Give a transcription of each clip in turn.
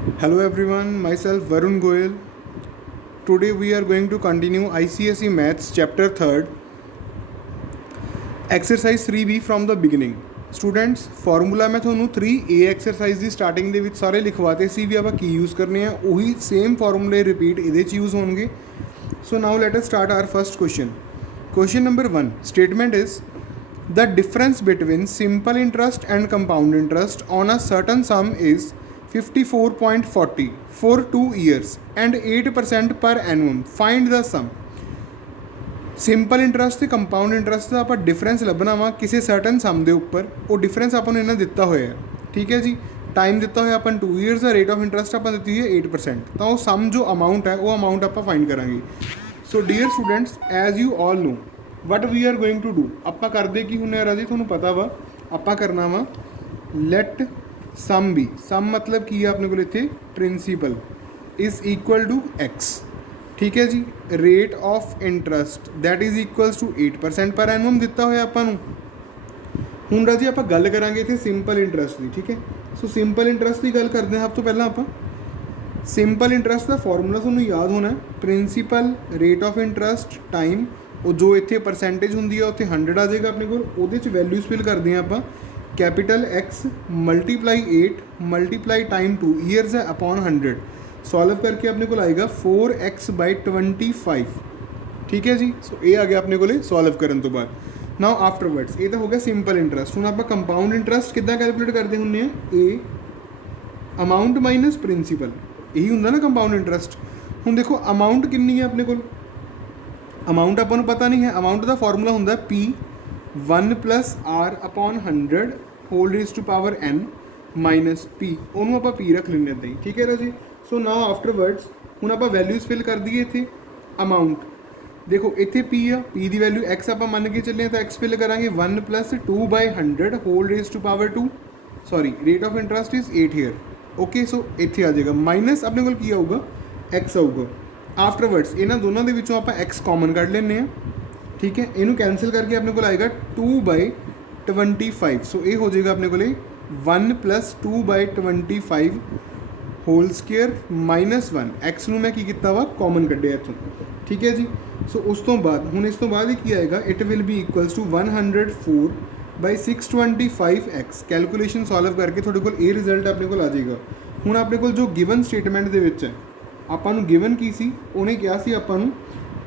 Hello everyone, myself Varun Goyal. Today we are going to continue ICSE Maths chapter 3rd, exercise 3B from the beginning. Students formula मैं ਤੁਹਾਨੂੰ 3A exercise ਦੀ starting ਦੇ ਵਿੱਚ ਸਾਰੇ ਲਿਖਵਾਤੇ ਸੀ ਵੀ ਆਪਾਂ ਕੀ use ਕਰਨੇ ਆ ਉਹੀ ਸੇਮ ਫਾਰਮੂਲੇ ਰਿਪੀਟ ਇਹਦੇ 'ਚ ਯੂਜ਼ ਹੋਣਗੇ. So now let us start our first question. Question number 1 statement is the difference between simple interest and compound interest on a certain sum is 54.40 for 2 years and 8% per annum. Find the sum. Simple interest ਅਤੇ compound interest ਦਾ ਆਪਾਂ difference ਲੱਭਣਾ ਵਾ ਕਿਸੇ certain ਸਮ ਦੇ ਉੱਪਰ. ਉਹ difference ਆਪਾਂ ਨੂੰ ਇਹਨਾਂ ਦਿੱਤਾ ਹੋਇਆ, ਠੀਕ ਹੈ ਜੀ. ਟਾਈਮ ਦਿੱਤਾ ਹੋਇਆ ਆਪਾਂ 2 years the, rate of interest ਆਪਾਂ ਦਿੱਤੀ ਹੋਈ ਹੈ 8%. ਤਾਂ ਉਹ ਸਮ ਜੋ ਅਮਾਊਂਟ ਹੈ ਉਹ ਅਮਾਊਂਟ ਆਪਾਂ ਫਾਈਂਡ ਕਰਾਂਗੇ. So dear students, as you all know what we are going to do. ਆਪਾਂ ਕਰਦੇ ਕੀ ਹੁੰਦੇ ਆ ਰਾਜੀ, ਤੁਹਾਨੂੰ ਪਤਾ ਵਾ ਆਪਾਂ ਕਰਨਾ ਵਾ ਲੈਟ ਸਮ ਬੀ. ਸਮ ਮਤਲਬ ਕੀ ਆ ਆਪਣੇ ਕੋਲ ਇੱਥੇ, principal is equal to X, ਠੀਕ ਹੈ ਜੀ. Rate of interest that is equals to 8% per ਐਨੂਅਮ ਦਿੱਤਾ ਹੋਇਆ ਆਪਾਂ ਨੂੰ. ਹੁਣ ਰਾਜੀ ਆਪਾਂ ਗੱਲ ਕਰਾਂਗੇ ਇੱਥੇ ਸਿੰਪਲ ਇੰਟਰਸਟ ਦੀ, ਠੀਕ ਹੈ. ਸੋ ਸਿੰਪਲ ਇੰਟਰਸਟ ਦੀ ਗੱਲ ਕਰਦੇ ਹਾਂ ਸਭ ਤੋਂ ਪਹਿਲਾਂ ਆਪਾਂ. ਸਿੰਪਲ ਇੰਟਰਸਟ ਦਾ ਫਾਰਮੂਲਾ ਤੁਹਾਨੂੰ ਯਾਦ ਹੋਣਾ, principal rate of interest time. ਉਹ ਜੋ ਇੱਥੇ ਪਰਸੈਂਟੇਜ ਹੁੰਦੀ ਆ ਉੱਥੇ 100 ਆ ਜਾਏਗਾ ਆਪਣੇ ਕੋਲ. ਉਹਦੇ 'ਚ ਵੈਲਿਊਜ਼ ਫਿਲ ਕਰਦੇ ਹਾਂ ਆਪਾਂ. Capital X multiply 8 multiply time 2 years ਹੈ ਅਪॉन 100. ਸੋਲਵ ਕਰਕੇ ਆਪਣੇ ਕੋਲ ਆਏਗਾ 4x/25, ਠੀਕ ਹੈ ਜੀ. ਸੋ ਇਹ ਆ ਗਿਆ ਆਪਣੇ ਕੋਲੇ ਸੋਲਵ ਕਰਨ ਤੋਂ ਬਾਅਦ. ਨਾਓ ਆਫਟਰਵਰਡਸ ਇਹ ਤਾਂ ਹੋ ਗਿਆ ਸਿੰਪਲ ਇੰਟਰਸਟ. ਹੁਣ ਆਪਾਂ ਕੰਪਾਊਂਡ ਇੰਟਰਸਟ ਕਿੱਦਾਂ ਕੈਲਕੂਲੇਟ ਕਰਦੇ ਹੁੰਦੇ ਆ, ਏ ਅਮਾਊਂਟ ਮਾਈਨਸ ਪ੍ਰਿੰਸੀਪਲ. ਇਹੀ ਹੁੰਦਾ ਨਾ ਕੰਪਾਊਂਡ ਇੰਟਰਸਟ. ਹੁਣ ਦੇਖੋ ਅਮਾਊਂਟ ਕਿੰਨੀ ਹੈ ਆਪਣੇ ਕੋਲ, ਅਮਾਊਂਟ ਆਪਾਂ ਨੂੰ ਪਤਾ ਨਹੀਂ ਹੈ. ਅਮਾਊਂਟ ਦਾ ਫਾਰਮੂਲਾ ਹੁੰਦਾ P 1 + R upon 100 whole raise to power n minus P. ਉਹਨੂੰ ਆਪਾਂ P ਰੱਖ ਲੈਂਦੇ ਇੱਦਾਂ ਹੀ, ਠੀਕ ਹੈ ਰਾਜੀ. ਸੋ ਨਾਓ ਆਫਟਰਵਰਡਸ ਹੁਣ ਆਪਾਂ ਵੈਲਿਊਜ਼ ਫਿਲ ਕਰ ਦਈਏ ਇੱਥੇ. ਅਮਾਊਂਟ ਦੇਖੋ ਇੱਥੇ P ਆ, P ਦੀ ਵੈਲਿਊ x ਆਪਾਂ ਮੰਨ ਕੇ ਚੱਲੇ ਤਾਂ x ਫਿਲ ਕਰਾਂਗੇ 1 + 2/100 whole raise to power 2. Sorry, rate of interest is 8 here. Okay, so ਇੱਥੇ ਆ ਜਾਏਗਾ ਮਾਈਨਸ ਆਪਣੇ ਕੋਲ ਕੀ ਆਊਗਾ, x ਆਊਗਾ. ਆਫਟਰਵਰਡਸ ਇਹਨਾਂ ਦੋਨਾਂ ਦੇ ਵਿੱਚੋਂ ਆਪਾਂ x ਕਾਮਨ ਕੱਢ ਲੈਂਦੇ ਹਾਂ, ਠੀਕ ਹੈ. ਇਹਨੂੰ ਕੈਂਸਲ ਕਰਕੇ ਆਪਣੇ ਕੋਲ ਆਏਗਾ 2/25. ਸੋ ਇਹ ਹੋ ਜਾਏਗਾ ਆਪਣੇ ਕੋਲੇ 1 + 2/25 ਹੋਲ ਸਕੁਏਅਰ ਮਾਈਨਸ 1. x ਨੂੰ ਮੈਂ ਕੀ ਕੀਤਾ ਵਾ, ਕਾਮਨ ਕੱਢਿਆ ਇੱਥੋਂ, ਠੀਕ ਹੈ ਜੀ. ਸੋ ਉਸ ਤੋਂ ਬਾਅਦ ਹੁਣ ਇਸ ਤੋਂ ਬਾਅਦ ਇਹ ਕੀ ਆਏਗਾ, it will be equals to 104/625x. Calculation solve ਕਰਕੇ ਤੁਹਾਡੇ ਕੋਲ ਇਹ ਰਿਜ਼ਲਟ ਆਪਣੇ ਕੋਲ ਆ ਜਾਏਗਾ. ਹੁਣ ਆਪਣੇ ਕੋਲ ਜੋ ਗਿਵਨ ਸਟੇਟਮੈਂਟ ਦੇ ਵਿੱਚ ਹੈ, ਆਪਾਂ ਨੂੰ ਗਿਵਨ ਕੀ ਸੀ, ਉਹਨੇ ਕਿਹਾ ਸੀ ਆਪਾਂ ਨੂੰ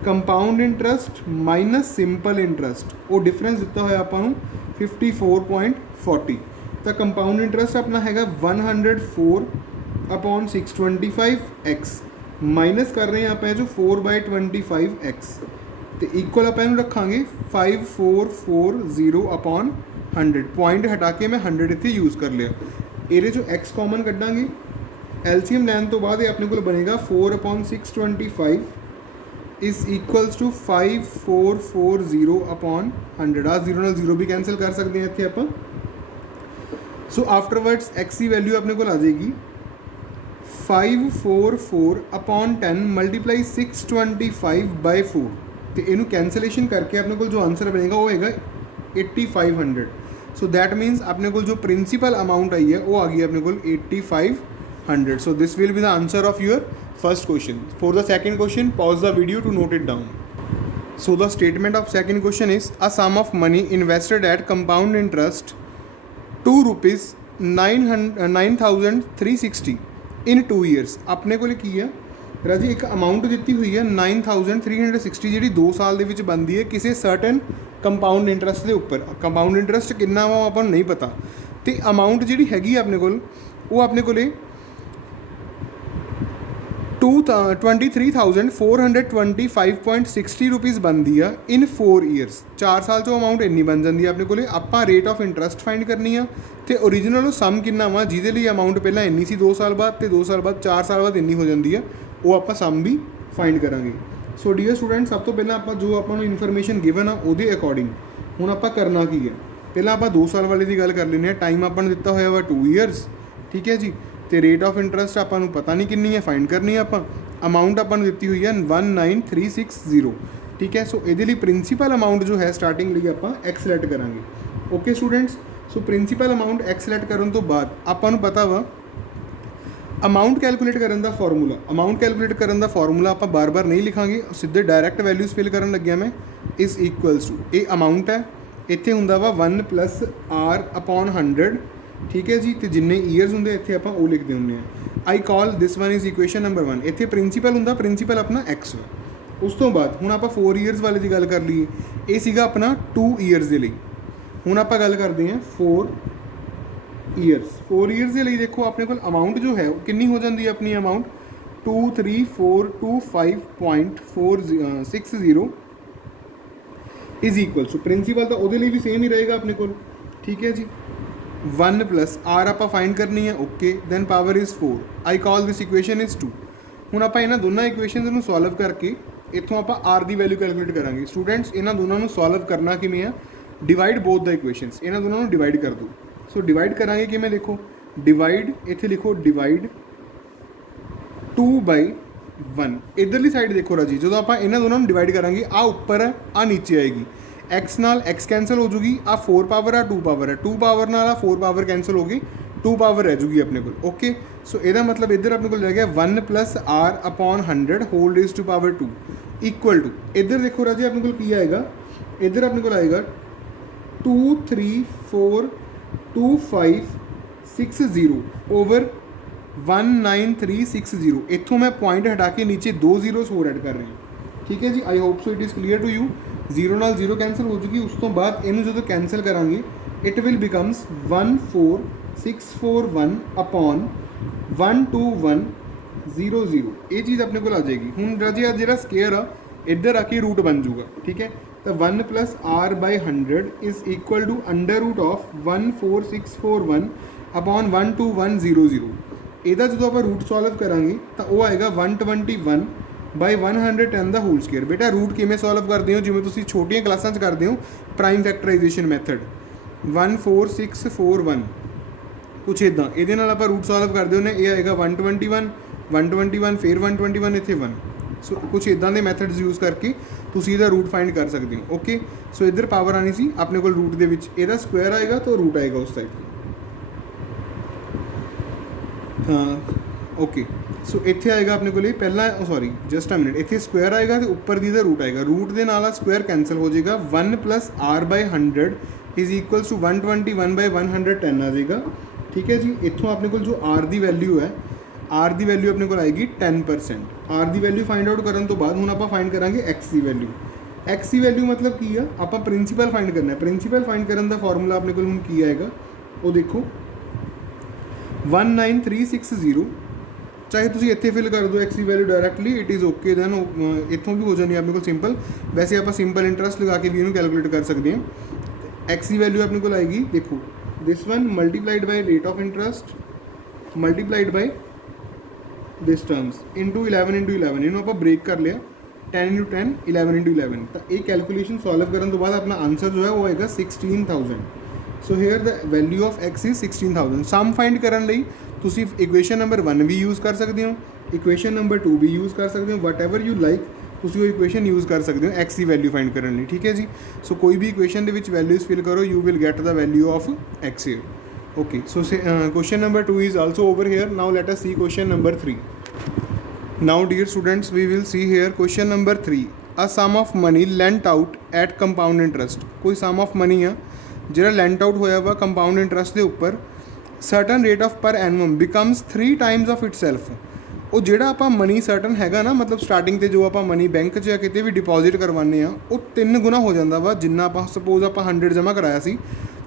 compound interest minus simple interest. ਉਹ ਡਿਫਰੈਂਸ ਦਿੱਤਾ ਹੋਇਆ ਆਪਾਂ ਨੂੰ 54.40. ਤਾਂ ਕੰਪਾਊਂਡ ਇੰਟਰਸਟ ਆਪਣਾ ਹੈਗਾ 104/625x ਮਾਈਨਸ ਕਰ ਰਹੇ ਹਾਂ ਆਪਾਂ ਇਹ ਜੋ 4/25x ਅਤੇ ਇਕੁਅਲ ਆਪਾਂ ਇਹਨੂੰ ਰੱਖਾਂਗੇ 5440/100. ਪੁਆਇੰਟ ਹਟਾ ਕੇ ਮੈਂ 100 ਇੱਥੇ ਯੂਜ਼ ਕਰ ਲਿਆ. ਇਹਦੇ 'ਚੋਂ x ਕਾਮਨ ਕੱਢਾਂਗੇ. ਐਲਸੀਐਮ ਲੈਣ ਤੋਂ ਬਾਅਦ ਇਹ ਆਪਣੇ ਕੋਲ ਬਣੇਗਾ 4/625 ਇਜ਼ ਇਕੁਅਲਸ ਟੂ 5440/100. ਆ 0 ਨਾਲ 0 ਵੀ ਕੈਂਸਲ ਕਰ ਸਕਦੇ ਹਾਂ ਇੱਥੇ ਆਪਾਂ. ਸੋ ਆਫਟਰਵਰਡਸ x ਦੀ ਵੈਲਿਊ ਆਪਣੇ ਕੋਲ ਆ ਜਾਏਗੀ 544/10 ਮਲਟੀਪਲਾਈ 625/4. ਅਤੇ ਇਹਨੂੰ ਕੈਂਸਲੇਸ਼ਨ ਕਰਕੇ ਆਪਣੇ ਕੋਲ ਜੋ ਆਨਸਰ ਬਣੇਗਾ ਉਹ ਹੈਗਾ 8500. ਸੋ ਦੈਟ ਮੀਨਸ ਆਪਣੇ ਕੋਲ ਜੋ ਪ੍ਰਿੰਸੀਪਲ ਅਮਾਊਂਟ ਆਈ ਹੈ ਉਹ ਆ ਗਈ ਆਪਣੇ ਕੋਲ 8500. So this will be the answer of your first question. For the second question, pause the video to note it down. So the statement of second question is a sum of money invested at compound interest ₹9,360 in 2 years. ਆਪਣੇ ਕੋਲ ਕੀ ਹੈ ਰਾਜੀ, ਇੱਕ amount ਦਿੱਤੀ ਹੋਈ ਹੈ 9,360 ਜਿਹੜੀ 2 ਸਾਲ ਦੇ ਵਿੱਚ ਬਣਦੀ ਹੈ ਕਿਸੇ ਸਰਟਨ ਕੰਪਾਊਂਡ ਇੰਟਰਸਟ ਦੇ ਉੱਪਰ. ਕੰਪਾਊਂਡ ਇੰਟਰਸਟ ਕਿੰਨਾ ਵਾ ਆਪਾਂ ਨੂੰ ਨਹੀਂ ਪਤਾ. ਅਤੇ ਅਮਾਊਂਟ ਜਿਹੜੀ ਹੈਗੀ ਆਪਣੇ ਕੋਲ ਉਹ ਆਪਣੇ ਕੋਲੇ 23,425.60 ਰੁਪੀਜ਼ ਬਣਦੀ ਆ ਇਨ 4 ਈਅਰਸ. 4 ਸਾਲ 'ਚੋਂ ਅਮਾਊਂਟ ਇੰਨੀ ਬਣ ਜਾਂਦੀ ਆ ਆਪਣੇ ਕੋਲੇ. ਆਪਾਂ ਰੇਟ ਆਫ ਇੰਟਰਸਟ ਫਾਈਂਡ ਕਰਨੀ ਆ ਅਤੇ ਓਰੀਜਨਲ ਸਮ ਕਿੰਨਾ ਵਾ ਜਿਹਦੇ ਲਈ ਅਮਾਊਂਟ ਪਹਿਲਾਂ ਇੰਨੀ ਸੀ 2 ਸਾਲ ਬਾਅਦ ਅਤੇ 2 ਸਾਲ ਬਾਅਦ 4 ਸਾਲ ਬਾਅਦ ਇੰਨੀ ਹੋ ਜਾਂਦੀ ਆ, ਉਹ ਆਪਾਂ ਸਮ ਵੀ ਫਾਈਂਡ ਕਰਾਂਗੇ. ਸੋ ਡੀਅਰ ਸਟੂਡੈਂਟ, ਸਭ ਤੋਂ ਪਹਿਲਾਂ ਆਪਾਂ ਜੋ ਆਪਾਂ ਨੂੰ ਇਨਫੋਰਮੇਸ਼ਨ ਗਿਵਨ ਆ ਉਹਦੇ ਅਕੋਰਡਿੰਗ ਹੁਣ ਆਪਾਂ ਕਰਨਾ ਕੀ ਹੈ, ਪਹਿਲਾਂ ਆਪਾਂ 2 ਸਾਲ ਵਾਲੇ ਦੀ ਗੱਲ ਕਰ ਲੈਂਦੇ ਹਾਂ. ਟਾਈਮ ਆਪਾਂ ਨੂੰ ਦਿੱਤਾ ਹੋਇਆ ਵਾ 2 ਈਅਰਸ, ਠੀਕ ਹੈ ਜੀ. ਅਤੇ ਰੇਟ ਆਫ ਇੰਟਰਸਟ ਆਪਾਂ ਨੂੰ ਪਤਾ ਨਹੀਂ ਕਿੰਨੀ ਹੈ, ਫਾਈਂਡ ਕਰਨੀ ਹੈ ਆਪਾਂ. ਅਮਾਊਂਟ ਆਪਾਂ ਨੂੰ ਦਿੱਤੀ ਹੋਈ ਹੈ 19360, ਠੀਕ ਹੈ. ਸੋ ਇਹਦੇ ਲਈ ਪ੍ਰਿੰਸੀਪਲ ਅਮਾਊਂਟ ਜੋ ਹੈ ਸਟਾਰਟਿੰਗ ਲਈ ਆਪਾਂ x ਸਿਲੈਕਟ ਕਰਾਂਗੇ. ਓਕੇ ਸਟੂਡੈਂਟਸ, ਸੋ ਪ੍ਰਿੰਸੀਪਲ ਅਮਾਊਂਟ x ਸਿਲੈਕਟ ਕਰਨ ਤੋਂ ਬਾਅਦ ਆਪਾਂ ਨੂੰ ਪਤਾ ਵਾ ਅਮਾਊਂਟ ਕੈਲਕੂਲੇਟ ਕਰਨ ਦਾ ਫਾਰਮੂਲਾ ਆਪਾਂ ਬਾਰ-ਬਾਰ ਨਹੀਂ ਲਿਖਾਂਗੇ, ਸਿੱਧੇ ਡਾਇਰੈਕਟ ਵੈਲਿਊਜ਼ ਫਿਲ ਕਰਨ ਲੱਗਿਆ ਮੈਂ। ਇਸ ਇਕੁਅਲਸ ਟੂ, ਇਹ ਅਮਾਊਂਟ ਹੈ, ਇੱਥੇ ਹੁੰਦਾ ਵਾ 1 + r/100, ਠੀਕ ਹੈ ਜੀ। ਤੇ ਜਿੰਨੇ ਈਅਰਸ ਹੁੰਦੇ ਇੱਥੇ ਆਪਾਂ ਉਹ ਲਿਖਦੇ ਹੁੰਦੇ ਹਾਂ। I call this one is equation number 1। ਇੱਥੇ ਪ੍ਰਿੰਸੀਪਲ ਹੁੰਦਾ, ਪ੍ਰਿੰਸੀਪਲ ਆਪਣਾ x ਹੈ। ਉਸ ਤੋਂ ਬਾਅਦ ਹੁਣ ਆਪਾਂ 4 ਈਅਰਸ ਵਾਲੇ ਦੀ ਗੱਲ ਕਰ ਲਈਏ, ਇਹ ਸੀਗਾ ਆਪਣਾ 2 ਈਅਰਸ ਦੇ ਲਈ। ਹੁਣ ਆਪਾਂ ਗੱਲ ਕਰਦੇ ਹਾਂ 4 ਈਅਰਸ ਦੇ ਲਈ। ਦੇਖੋ ਆਪਣੇ ਕੋਲ ਅਮਾਊਂਟ ਜੋ ਹੈ ਉਹ ਕਿੰਨੀ ਹੋ ਜਾਂਦੀ ਹੈ ਆਪਣੀ amount 23425.460 is equal to, principal ਤਾਂ ਉਹਦੇ ਲਈ ਵੀ ਸੇਮ ਹੀ ਰਹੇਗਾ ਆਪਣੇ ਕੋਲ, ਠੀਕ ਹੈ ਜੀ। 1 + r ਆਪਾਂ ਫਾਈਂਡ ਕਰਨੀ ਹੈ, okay. Then power is 4। I call this equation is 2। ਹੁਣ ਆਪਾਂ ਇਹਨਾਂ ਦੋਨਾਂ ਇਕੁਏਸ਼ਨਸ ਨੂੰ ਸੋਲਵ ਕਰਕੇ ਇੱਥੋਂ ਆਪਾਂ r ਦੀ ਵੈਲਿਊ ਕੈਲਕੂਲੇਟ ਕਰਾਂਗੇ। ਸਟੂਡੈਂਟਸ ਇਹਨਾਂ ਦੋਨਾਂ ਨੂੰ ਸੋਲਵ ਕਰਨਾ ਕਿਵੇਂ ਆ, ਡਿਵਾਈਡ ਬੋਥ ਦਾ ਇਕੁਏਸ਼ਨਸ, ਇਹਨਾਂ ਦੋਨਾਂ ਨੂੰ ਡਿਵਾਈਡ ਕਰ ਦਿਓ। ਸੋ ਡਿਵਾਈਡ ਕਰਾਂਗੇ ਕਿਵੇਂ, ਦੇਖੋ ਡਿਵਾਈਡ, ਇੱਥੇ ਲਿਖੋ ਡਿਵਾਈਡ 2/1। ਇੱਧਰਲੀ ਸਾਈਡ ਦੇਖੋ ਰਾਜੀ, ਜਦੋਂ ਆਪਾਂ ਇਹਨਾਂ ਦੋਨਾਂ ਨੂੰ ਡਿਵਾਈਡ ਕਰਾਂਗੇ, ਆ ਉੱਪਰ ਹੈ, ਆ ਨੀਚੇ ਆਏਗੀ, x ਨਾਲ x ਕੈਂਸਲ ਹੋ ਜੂਗੀ, ਆ 4 ਪਾਵਰ ਆ 2 ਪਾਵਰ ਹੈ, 2 ਪਾਵਰ ਨਾਲ ਆ 4 ਪਾਵਰ ਕੈਂਸਲ ਹੋ ਗਈ, 2 ਪਾਵਰ ਰਹਿ ਜੂਗੀ ਆਪਣੇ ਕੋਲ, ਓਕੇ। ਸੋ ਇਹਦਾ ਮਤਲਬ ਇੱਧਰ ਆਪਣੇ ਕੋਲ ਰਹਿ ਗਿਆ 1 + r/100 whole raise to power 2 equal to, ਇੱਧਰ ਦੇਖੋ ਰਾਜੀ ਆਪਣੇ ਕੋਲ ਕੀ ਆਏਗਾ, ਇੱਧਰ ਆਪਣੇ ਕੋਲ ਆਏਗਾ 2342560 ਓਵਰ 19360। ਇੱਥੋਂ ਮੈਂ ਪੁਆਇੰਟ ਹਟਾ ਕੇ ਨੀਚੇ 2 ਜ਼ੀਰੋਸ ਹੋਰ ਐਡ ਕਰ ਰਿਹਾ, ਠੀਕ ਹੈ ਜੀ। I hope so it is clear to you. 0 ਨਾਲ 0 ਕੈਂਸਲ ਹੋ ਜੂਗੀ, ਉਸ ਤੋਂ ਬਾਅਦ ਇਹਨੂੰ ਜਦੋਂ ਕੈਂਸਲ ਕਰਾਂਗੇ ਇਟ ਵਿਲ ਬਿਕਮਸ 14641/12100। ਇਹ ਚੀਜ਼ ਆਪਣੇ ਕੋਲ ਆ ਜਾਏਗੀ। ਹੁਣ ਰਾਜੀ ਆ ਜਿਹੜਾ ਸਕੇਅਰ ਆ ਇੱਧਰ ਆ ਕੇ ਰੂਟ ਬਣ ਜੂਗਾ, ਠੀਕ ਹੈ। ਤਾਂ 1 + r/100 ਇਜ਼ ਇਕੁਅਲ ਟੂ √ 14641/12100। ਇਹਦਾ ਜਦੋਂ ਆਪਾਂ ਰੂਟ ਸੋਲਵ ਕਰਾਂਗੇ ਤਾਂ ਉਹ ਆਏਗਾ 121/110 ਦਾ ਹੋਲ ਸਕੁਏਅਰ। ਬੇਟਾ ਰੂਟ ਕਿਵੇਂ ਸੋਲਵ ਕਰਦੇ ਹੋ, ਜਿਵੇਂ ਤੁਸੀਂ ਛੋਟੀਆਂ ਕਲਾਸਾਂ 'ਚ ਕਰਦੇ ਹੋ, ਪ੍ਰਾਈਮ ਫੈਕਟਰਾਈਜੇਸ਼ਨ ਮੈਥਡ 14641 ਕੁਛ ਇੱਦਾਂ, ਇਹਦੇ ਨਾਲ ਆਪਾਂ ਰੂਟ ਸੋਲਵ ਕਰਦੇ ਹੁੰਦੇ। ਇਹ ਆਏਗਾ 121 ਫਿਰ 121 ਇੱਥੇ 1। ਸੋ ਕੁਛ ਇੱਦਾਂ ਦੇ ਮੈਥਡਸ ਯੂਜ਼ ਕਰਕੇ ਤੁਸੀਂ ਇਹਦਾ ਰੂਟ ਫਾਈਂਡ ਕਰ ਸਕਦੇ ਹੋ, ਓਕੇ। ਸੋ ਇੱਧਰ ਪਾਵਰ ਆਣੀ ਸੀ ਆਪਣੇ ਕੋਲ ਰੂਟ ਦੇ ਵਿੱਚ, ਇਹਦਾ ਸਕੁਆਇਰ ਆਏਗਾ ਤਾਂ ਰੂਟ ਆਏਗਾ ਉਸ ਸਾਈਡ, ਹਾਂ ਓਕੇ। ਸੋ ਇੱਥੇ ਆਏਗਾ ਆਪਣੇ ਕੋਲ ਪਹਿਲਾਂ ਜਸਟ ਅ ਮਿੰਟ, ਇੱਥੇ ਸਕੁਆਇਰ ਆਏਗਾ ਅਤੇ ਉੱਪਰ ਦੀ ਦਾ ਰੂਟ ਆਏਗਾ, ਰੂਟ ਦੇ ਨਾਲ ਆ ਸਕੁਆਇਰ ਕੈਂਸਲ ਹੋ ਜਾਏਗਾ। 1 + r/100 ਇਜ਼ ਇਕੁਅਲਸ ਟੂ 121/110 ਆ ਜਾਏਗਾ, ਠੀਕ ਹੈ ਜੀ। ਇੱਥੋਂ ਆਪਣੇ ਕੋਲ ਜੋ r ਦੀ ਵੈਲਿਊ ਹੈ, r ਦੀ ਵੈਲਿਊ ਆਪਣੇ ਕੋਲ ਆਏਗੀ 10%। r ਦੀ ਵੈਲਿਊ ਫਾਈਂਡ ਆਊਟ ਕਰਨ ਤੋਂ ਬਾਅਦ ਹੁਣ ਆਪਾਂ ਫਾਈਂਡ ਕਰਾਂਗੇ x ਦੀ ਵੈਲਿਊ। x ਦੀ ਵੈਲਿਊ ਮਤਲਬ ਕੀ ਆ, ਆਪਾਂ ਪ੍ਰਿੰਸੀਪਲ ਫਾਈਂਡ ਕਰਨਾ ਹੈ। ਪ੍ਰਿੰਸੀਪਲ ਫਾਈਂਡ ਕਰਨ ਦਾ ਫਾਰਮੂਲਾ ਆਪਣੇ ਕੋਲ ਹੁਣ ਕੀ ਆਏਗਾ, ਉਹ ਦੇਖੋ 19360। ਚਾਹੇ ਤੁਸੀਂ ਇੱਥੇ ਫਿਲ ਕਰ ਦਿਓ x ਦੀ value directly, it is okay. Then ਇੱਥੋਂ ਵੀ ਹੋ ਜਾਂਦੀ ਆਪਣੇ ਕੋਲ ਸਿੰਪਲ। ਵੈਸੇ ਆਪਾਂ ਸਿੰਪਲ ਇੰਟਰਸਟ ਲਗਾ ਕੇ ਵੀ ਇਹਨੂੰ ਕੈਲਕੂਲੇਟ ਕਰ ਸਕਦੇ ਹਾਂ। x ਦੀ ਵੈਲਿਊ ਆਪਣੇ ਕੋਲ ਆਏਗੀ, ਦੇਖੋ this one multiplied by rate of interest multiplied by this terms into 11 × 11। ਇਹਨੂੰ ਆਪਾਂ ਬ੍ਰੇਕ ਕਰ ਲਿਆ 10 × 10 11 × 11। ਤਾਂ ਇਹ ਕੈਲਕੂਲੇਸ਼ਨ ਸੋਲਵ ਕਰਨ ਤੋਂ ਬਾਅਦ ਆਪਣਾ ਆਂਸਰ ਜੋ ਹੈ ਉਹ ਆਏਗਾ 16000। So here the value of x is 16000। Sum find ਕਰਨ ਲਈ ਤੁਸੀਂ ਇਕੁਏਸ਼ਨ ਨੰਬਰ 1 ਵੀ ਯੂਜ਼ ਕਰ ਸਕਦੇ ਹੋ, ਇਕੁਏਸ਼ਨ ਨੰਬਰ 2 ਵੀ ਯੂਜ਼ ਕਰ ਸਕਦੇ ਹੋ, ਵਟ ਐਵਰ ਯੂ ਲਾਈਕ ਤੁਸੀਂ ਉਹ ਇਕੁਏਸ਼ਨ ਯੂਜ਼ ਕਰ ਸਕਦੇ ਹੋ x ਦੀ ਵੈਲਿਊ ਫਾਈਂਡ ਕਰਨ ਲਈ, ਠੀਕ ਹੈ ਜੀ। ਸੋ ਕੋਈ ਵੀ ਇਕੁਏਸ਼ਨ ਦੇ ਵਿੱਚ ਵੈਲਿਊਜ਼ ਫਿਲ ਕਰੋ, you will get the value of x here, okay. So question number 2 is also over here. Now let us see question number 3. Now dear students, we will see here question number 3. A sum of money lent out at compound interest. कोई sum of money है ਜਿਹੜਾ lent out ਹੋਇਆ ਵਾ compound interest ਦੇ ਉੱਪਰ, certain rate of per annum becomes 3 times of itself. ਉਹ ਜਿਹੜਾ ਆਪਾਂ ਮਨੀ ਸਰਟਨ ਹੈਗਾ ਨਾ, ਮਤਲਬ ਸਟਾਰਟਿੰਗ 'ਤੇ ਜੋ ਆਪਾਂ ਮਨੀ ਬੈਂਕ 'ਚ ਜਾਂ ਕਿਤੇ ਵੀ ਡਿਪੋਜ਼ਿਟ ਕਰਵਾਉਂਦੇ ਆ, ਉਹ 3 ਗੁਣਾ ਹੋ ਜਾਂਦਾ ਵਾ। ਜਿੰਨਾ ਆਪਾਂ ਸਪੋਜ਼ ਆਪਾਂ 100 ਜਮ੍ਹਾਂ ਕਰਾਇਆ ਸੀ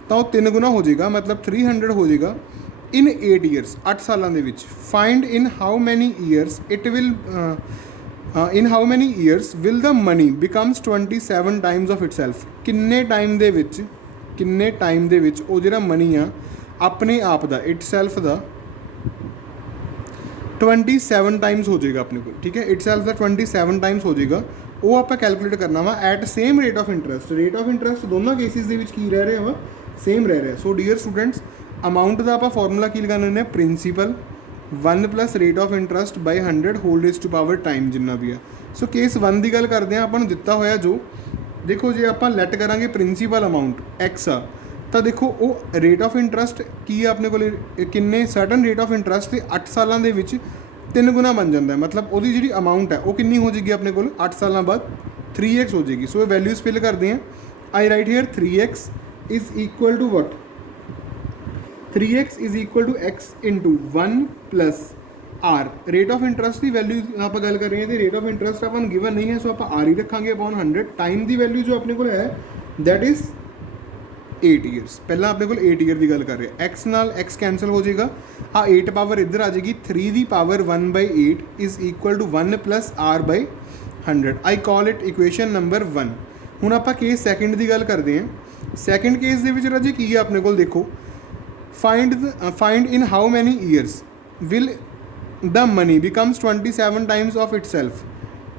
ਤਾਂ ਉਹ 3 ਗੁਣਾ ਹੋ ਜਾਏਗਾ, ਮਤਲਬ 300 ਹੋ ਜਾਏਗਾ ਇਨ 8 ਈਅਰਸ, 8 ਸਾਲਾਂ ਦੇ ਵਿੱਚ। Find in how many years it will in how many years will the money becomes 27 times of itself. ਕਿੰਨੇ ਟਾਈਮ ਦੇ ਵਿੱਚ ਉਹ ਜਿਹੜਾ ਮਨੀ ਆ ਆਪਣੇ ਆਪ ਦਾ ਇਟਸੈਲਫ ਦਾ 27 ਟਾਈਮਸ ਹੋ ਜਾਏਗਾ ਆਪਣੇ ਕੋਲ, ਠੀਕ ਹੈ। ਇਟਸੈਲਫ ਦਾ 27 ਟਾਈਮਸ ਹੋ ਜਾਏਗਾ, ਉਹ ਆਪਾਂ ਕੈਲਕੂਲੇਟ ਕਰਨਾ ਵਾ at same rate of interest. Rate of interest ਦੋਨਾਂ ਕੇਸਿਸ ਦੇ ਵਿੱਚ ਕੀ ਰਹਿ ਰਿਹਾ ਵਾ, ਸੇਮ ਰਹਿ ਰਿਹਾ। ਸੋ ਡੀਅਰ ਸਟੂਡੈਂਟਸ, ਅਮਾਊਂਟ ਦਾ ਆਪਾਂ ਫਾਰਮੂਲਾ ਕੀ ਲਗਾਉਣਾ ਹੁੰਦੇ ਆ, principal 1 + rate of interest by 100 whole raise to power time ਜਿੰਨਾ ਵੀ ਆ। ਸੋ ਕੇਸ 1 ਦੀ ਗੱਲ ਕਰਦੇ ਹਾਂ, ਆਪਾਂ ਨੂੰ ਦਿੱਤਾ ਹੋਇਆ ਜੋ, ਦੇਖੋ ਜੇ ਆਪਾਂ ਲੈਟ ਕਰਾਂਗੇ ਪ੍ਰਿੰਸੀਪਲ ਅਮਾਊਂਟ x ਆ, ਤਾਂ ਦੇਖੋ ਉਹ ਰੇਟ ਆਫ ਇੰਟਰਸਟ ਕੀ ਆ ਆਪਣੇ ਕੋਲ, ਕਿੰਨੇ ਸਰਟਨ ਰੇਟ ਆਫ ਇੰਟਰਸਟ ਤੇ 8 ਸਾਲਾਂ ਦੇ ਵਿੱਚ 3 ਗੁਣਾ ਬਣ ਜਾਂਦਾ ਹੈ। ਮਤਲਬ ਉਹਦੀ ਜਿਹੜੀ ਅਮਾਊਂਟ ਹੈ ਉਹ ਕਿੰਨੀ ਹੋ ਜਾਏਗੀ ਆਪਣੇ ਕੋਲ 8 ਸਾਲਾਂ ਬਾਅਦ 3x ਹੋ ਜਾਏਗੀ। ਸੋ ਇਹ ਵੈਲਿਊਜ਼ ਫਿਲ ਕਰਦੇ ਹਾਂ। I write here 3x is equal to what, 3x is equal to x into 1 plus R. Rate of interest ਦੀ ਵੈਲਿਊ ਆਪਾਂ ਗੱਲ ਕਰ ਰਹੇ ਹਾਂ ਤੇ ਰੇਟ ਆਫ ਇੰਟਰਸਟ ਆਪਾਂ ਨੂੰ ਗਿਵਨ ਨਹੀਂ ਹੈ, ਸੋ ਆਪਾਂ ਆਰ ਹੀ ਰੱਖਾਂਗੇ ਅਪੋਨ 100। ਟਾਈਮ ਦੀ ਵੈਲਿਊ ਜੋ ਆਪਣੇ ਕੋਲ ਹੈ ਦੈਟ ਇਜ਼ 8 ਈਅਰਸ। ਪਹਿਲਾਂ ਆਪਣੇ ਕੋਲ 8 ਈਅਰ ਦੀ ਗੱਲ ਕਰ ਰਹੇ ਹਾਂ। x ਨਾਲ x ਕੈਂਸਲ ਹੋ ਜਾਏਗਾ, ਆ 8 ਪਾਵਰ ਇੱਧਰ ਆ ਜਾਏਗੀ, 3 ਦੀ power 1/8 is equal to 1 plus r/100। I call it equation number 1। ਹੁਣ ਆਪਾਂ ਕੇਸ ਸੈਕਿੰਡ ਦੀ ਗੱਲ ਕਰਦੇ ਹਾਂ। ਸੈਕਿੰਡ ਕੇਸ ਦੇ ਵਿੱਚ ਰਾਜੇ ਕੀ ਆ ਆਪਣੇ ਕੋਲ, ਦੇਖੋ find in how many years will the money becomes 27 times of itself।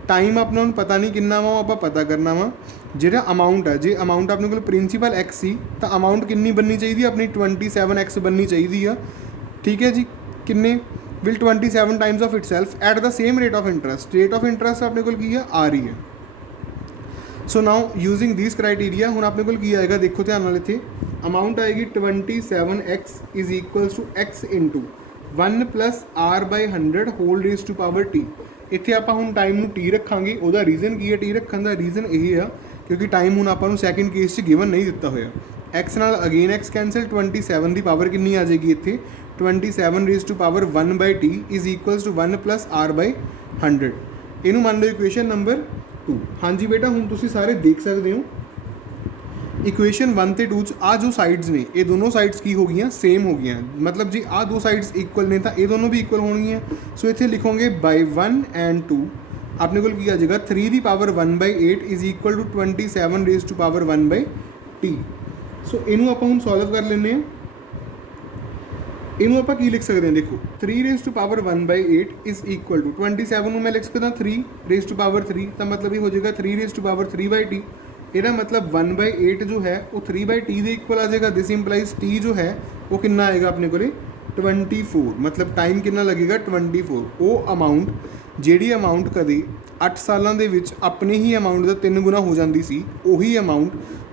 Time ਆਪਣਾ ਨੂੰ ਪਤਾ ਨਹੀਂ ਕਿੰਨਾ ਵਾ, ਆਪਾਂ ਪਤਾ ਕਰਨਾ ਵਾ। ਜਿਹੜਾ ਅਮਾਊਂਟ ਹੈ, ਜੇ ਅਮਾਊਂਟ ਆਪਣੇ ਕੋਲ ਪ੍ਰਿੰਸੀਪਲ x ਸੀ ਤਾਂ ਅਮਾਊਂਟ ਕਿੰਨੀ ਬਣਨੀ ਚਾਹੀਦੀ ਹੈ ਆਪਣੀ 27x ਬਣਨੀ ਚਾਹੀਦੀ ਆ। ਠੀਕ ਹੈ ਜੀ, ਕਿੰਨੇ will 27 times of itself at the same rate of interest। Rate of interest ਆਪਣੇ ਕੋਲ ਕੀ ਆ, ਆ ਰਹੀ ਹੈ। ਸੋ ਨਾਓ ਯੂਜ਼ਿੰਗ ਦਿਸ ਕ੍ਰਾਈਟੀਰੀਆ ਹੁਣ ਆਪਣੇ ਕੋਲ ਕੀ ਆਏਗਾ, ਦੇਖੋ ਧਿਆਨ ਨਾਲ ਇੱਥੇ ਅਮਾਊਂਟ ਆਏਗੀ 27x is equals to x into 1 plus r/100 whole raise to power t। ਇੱਥੇ ਆਪਾਂ ਹੁਣ ਟਾਈਮ ਨੂੰ t ਰੱਖਾਂਗੇ। ਉਹਦਾ ਰੀਜ਼ਨ ਕੀ ਹੈ t ਰੱਖਣ ਦਾ, ਰੀਜ਼ਨ ਇਹ ਆ ਕਿਉਂਕਿ ਟਾਈਮ ਹੁਣ ਆਪਾਂ ਨੂੰ ਸੈਕਿੰਡ ਕੇਸ 'ਚ ਗਿਵਨ ਨਹੀਂ ਦਿੱਤਾ ਹੋਇਆ। x ਨਾਲ ਅਗੇਨ x ਕੈਂਸਲ, 27 ਦੀ ਪਾਵਰ ਕਿੰਨੀ ਆ ਜਾਏਗੀ ਇੱਥੇ 27 raise to power 1/t is equals to 1 plus r/100। ਇਹਨੂੰ ਮੰਨ ਲਓ ਇਕੁਏਸ਼ਨ ਨੰਬਰ 2। ਹਾਂਜੀ ਬੇਟਾ, ਹੁਣ ਤੁਸੀਂ ਸਾਰੇ ਦੇਖ ਸਕਦੇ ਹੋ ਇਕੁਏਸ਼ਨ 1 ਤੇ 2 'ਚ ਆ ਜੋ ਸਾਈਡਸ ਨੇ ਇਹ ਦੋਨੋਂ ਸਾਈਡਸ ਕੀ ਹੋ ਗਈਆਂ, ਸੇਮ ਹੋ ਗਈਆਂ। ਮਤਲਬ ਜੇ ਆ ਦੋ ਸਾਈਡਸ ਇਕੁਅਲ ਨੇ ਤਾਂ ਇਹ ਦੋਨੋਂ ਵੀ ਇਕੁਅਲ ਹੋਣਗੀਆਂ। ਸੋ ਇੱਥੇ ਲਿਖੋਗੇ ਬਾਈ 1 ਐਂਡ 2 ਆਪਣੇ ਕੋਲ ਕੀ ਆ ਜਾਏਗਾ 3 ਦੀ power 1/8 is equal to 27 raise to power 1/t। So ਇਹਨੂੰ ਆਪਾਂ ਹੁਣ ਸੋਲਵ ਕਰ ਲੈਂਦੇ ਹਾਂ। ਇਹਨੂੰ ਆਪਾਂ ਕੀ ਲਿਖ ਸਕਦੇ ਹਾਂ, ਦੇਖੋ 3 raise to power 1/8 is equal to 27 ਨੂੰ ਮੈਂ ਲਿਖ ਸਕਦਾ 3 ਰੇਜ਼ ਟੂ ਪਾਵਰ 3, ਤਾਂ ਮਤਲਬ ਇਹ ਹੋ ਜਾਏਗਾ 3 ਰੇਜ਼ ਟੂ ਪਾਵਰ 3/t। ਇਹਦਾ ਮਤਲਬ 1/8 ਜੋ ਹੈ ਉਹ 3/t ਦੇ ਇਕੁਅਲ ਆ ਜਾਏਗਾ। ਦਿਸ ਇੰਪਲਾਈਜ਼ t ਜੋ ਹੈ ਉਹ ਕਿੰਨਾ ਆਏਗਾ ਆਪਣੇ ਕੋਲੇ 24। ਮਤਲਬ ਟਾਈਮ ਕਿੰਨਾ ਲੱਗੇਗਾ 24। ਉਹ ਅਮਾਊਂਟ ਜਿਹੜੀ ਅਮਾਊਂਟ ਕਦੇ 8 ਸਾਲਾਂ ਦੇ ਵਿੱਚ ਆਪਣੇ ਹੀ ਅਮਾਊਂਟ ਦਾ 3 ਗੁਣਾ ਹੋ ਜਾਂਦੀ ਸੀ, ਉਹੀ ਅਮਾਊਂਟ